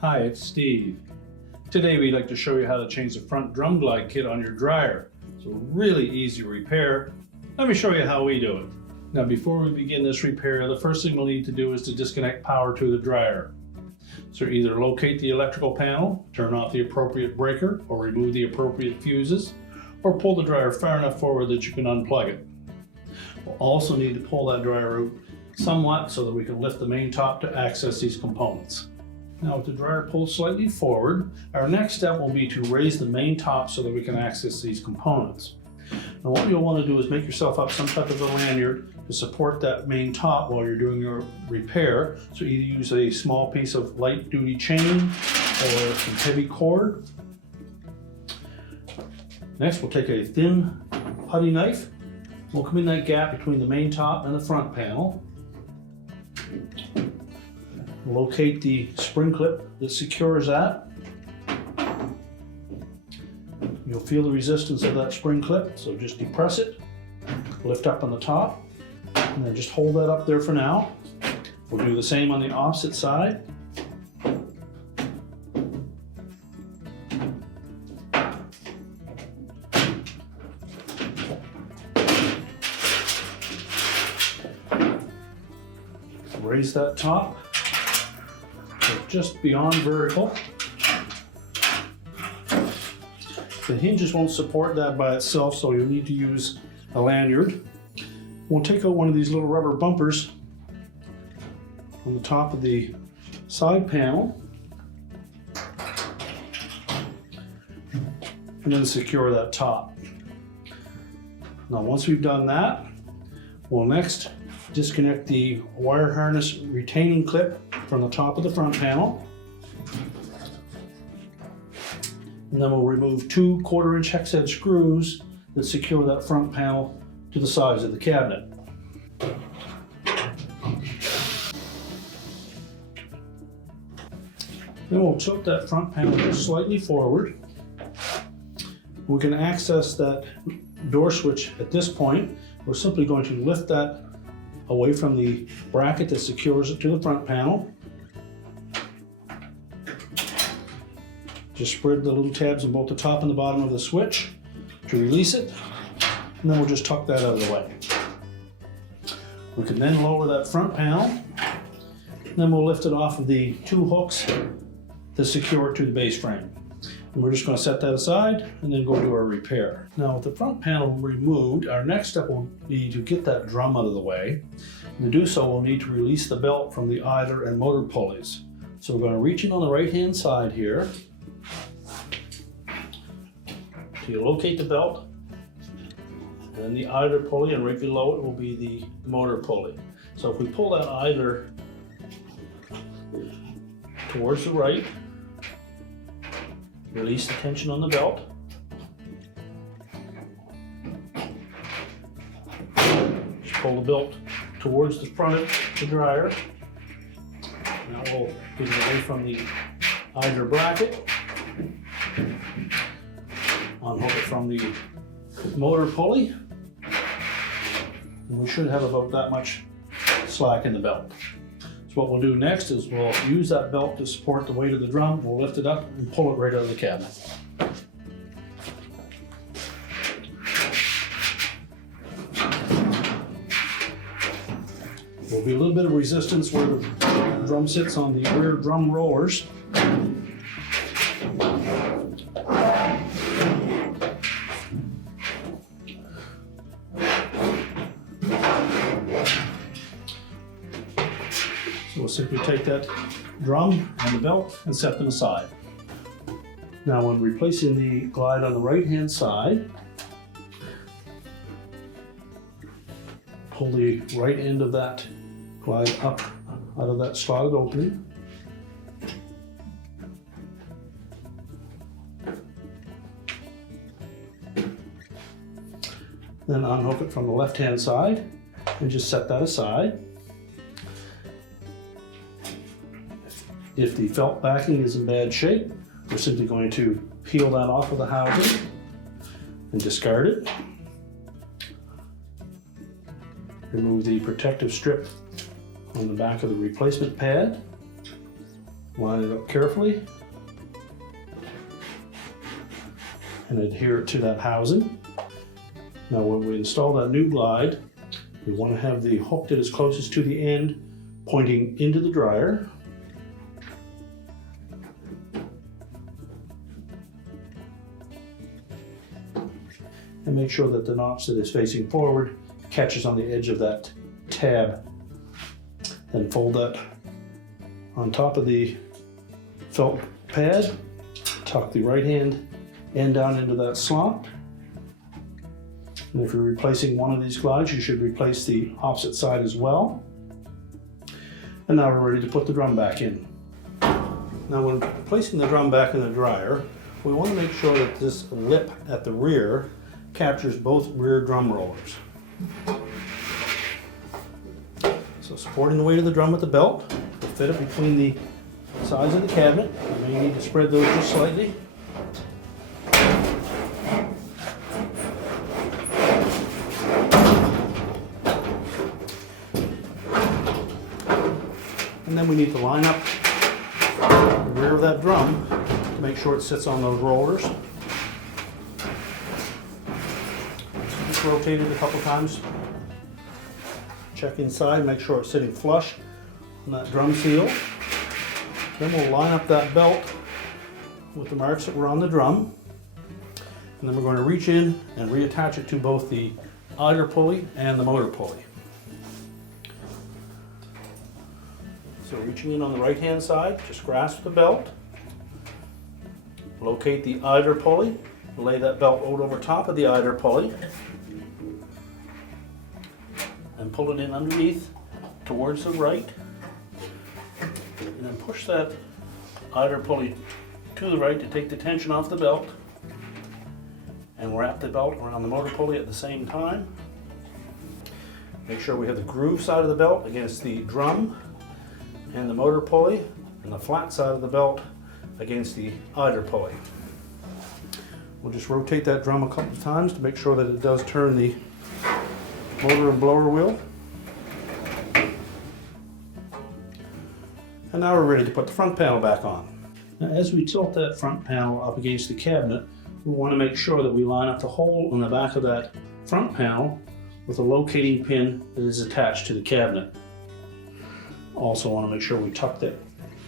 Hi, it's Steve. Today we'd like to show you how to change the front drum glide kit on your dryer. It's a really easy repair. Let me show you how we do it. Now before we begin this repair, the first thing we'll need to do is to disconnect power to the dryer. So either locate the electrical panel, turn off the appropriate breaker, or remove the appropriate fuses, or pull the dryer far enough forward that you can unplug it. We'll also need to pull that dryer out somewhat so that we can lift the main top to access these components. Now with the dryer pulled slightly forward, our next step will be to raise the main top so that we can access these components. Now what you'll want to do is make yourself up some type of a lanyard to support that main top while you're doing your repair. So either use a small piece of light duty chain or some heavy cord. Next we'll take a thin putty knife. We'll come in that gap between the main top and the front panel. Locate the spring clip that secures that. You'll feel the resistance of that spring clip, so just depress it, lift up on the top, and then just hold that up there for now. We'll do the same on the opposite side. Raise that top just beyond vertical. The hinges won't support that by itself, so you'll need to use a lanyard. We'll take out one of these little rubber bumpers on the top of the side panel and then secure that top. Now once we've done that, we'll next disconnect the wire harness retaining clip from the top of the front panel. And then we'll remove two 1/4-inch hex head screws that secure that front panel to the sides of the cabinet. Then we'll tilt that front panel just slightly forward. We can access that door switch at this point. We're simply going to lift that away from the bracket that secures it to the front panel. Just spread the little tabs on both the top and the bottom of the switch to release it, and then we'll just tuck that out of the way. We can then lower that front panel, and then we'll lift it off of the two hooks that secure it to the base frame. And we're just going to set that aside and then go do our repair. Now with the front panel removed, our next step will be to get that drum out of the way. And to do so, we'll need to release the belt from the idler and motor pulleys. So we're going to reach in on the right hand side here. So you locate the belt, and then the idler pulley, and right below it will be the motor pulley. So if we pull that idler towards the right, release the tension on the belt. Just pull the belt towards the front of the dryer. Now we'll get it away from the idler bracket. Unhook it from the motor pulley. And we should have about that much slack in the belt. So what we'll do next is we'll use that belt to support the weight of the drum. We'll lift it up and pull it right out of the cabinet. There'll be a little bit of resistance where the drum sits on the rear drum rollers. So we'll simply take that drum and the belt and set them aside. Now when replacing the glide on the right hand side, pull the right end of that glide up out of that slotted opening. Then unhook it from the left hand side and just set that aside. If the felt backing is in bad shape, we're simply going to peel that off of the housing and discard it. Remove the protective strip on the back of the replacement pad. Line it up carefully and adhere it to that housing. Now when we install that new glide, we want to have the hook that is closest to the end pointing into the dryer. And make sure that the notch that is facing forward catches on the edge of that tab. Then fold that on top of the felt pad, tuck the right hand end down into that slot. And if you're replacing one of these glides, you should replace the opposite side as well. And now we're ready to put the drum back in. Now when placing the drum back in the dryer, we want to make sure that this lip at the rear captures both rear drum rollers. So supporting the weight of the drum with the belt, we'll fit it between the sides of the cabinet. You may need to spread those just slightly. And then we need to line up the rear of that drum to make sure it sits on those rollers. Just rotate it a couple times. Check inside, make sure it's sitting flush on that drum seal. Then we'll line up that belt with the marks that were on the drum. And then we're going to reach in and reattach it to both the idler pulley and the motor pulley. So reaching in on the right hand side, just grasp the belt, locate the idler pulley, lay that belt out over top of the idler pulley, and pull it in underneath towards the right, and then push that idler pulley to the right to take the tension off the belt, and wrap the belt around the motor pulley at the same time. Make sure we have the groove side of the belt against the drum and the motor pulley, and the flat side of the belt against the idler pulley. We'll just rotate that drum a couple of times to make sure that it does turn the motor and blower wheel. And now we're ready to put the front panel back on. Now as we tilt that front panel up against the cabinet, we want to make sure that we line up the hole in the back of that front panel with a locating pin that is attached to the cabinet. Also want to make sure we tuck that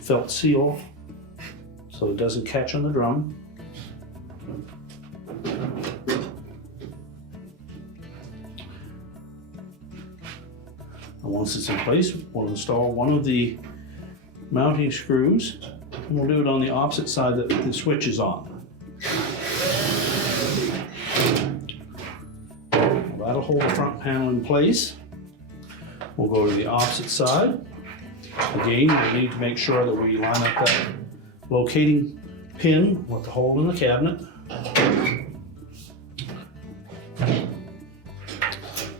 felt seal so it doesn't catch on the drum. And once it's in place, we'll install one of the mounting screws, and we'll do it on the opposite side that the switch is on. Well, that'll hold the front panel in place. We'll go to the opposite side. Again, we need to make sure that we line up that locating pin with the hole in the cabinet.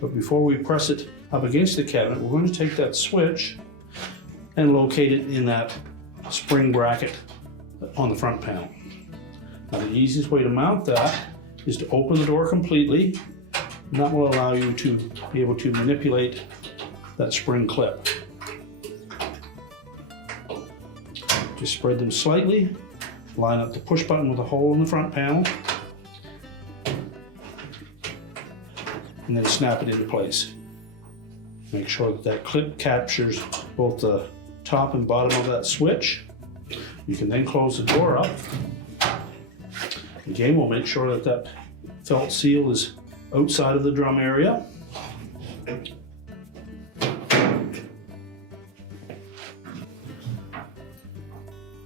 But before we press it up against the cabinet, we're going to take that switch and locate it in that spring bracket on the front panel. Now the easiest way to mount that is to open the door completely, and that will allow you to be able to manipulate that spring clip. Just spread them slightly, line up the push button with a hole in the front panel, and then snap it into place. Make sure that that clip captures both the top and bottom of that switch. You can then close the door up. Again, we'll make sure that that felt seal is outside of the drum area.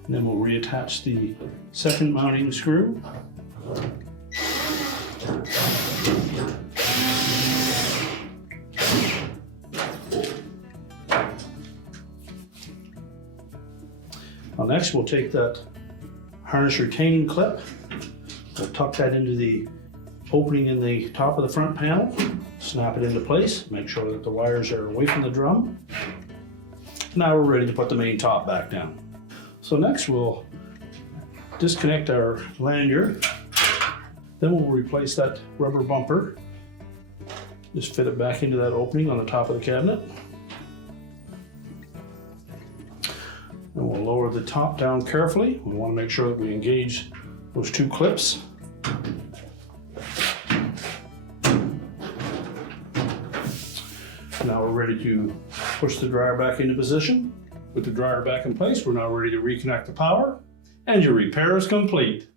And then we'll reattach the second mounting screw. Now next we'll take that harness retaining clip, we'll tuck that into the opening in the top of the front panel, snap it into place, make sure that the wires are away from the drum. Now we're ready to put the main top back down. So next we'll disconnect our lanyard, then we'll replace that rubber bumper. Just fit it back into that opening on the top of the cabinet. And we'll lower lower the top down carefully. We want to make sure that we engage those two clips. Now we're ready to push the dryer back into position. With the dryer back in place, we're now ready to reconnect the power, and your repair is complete.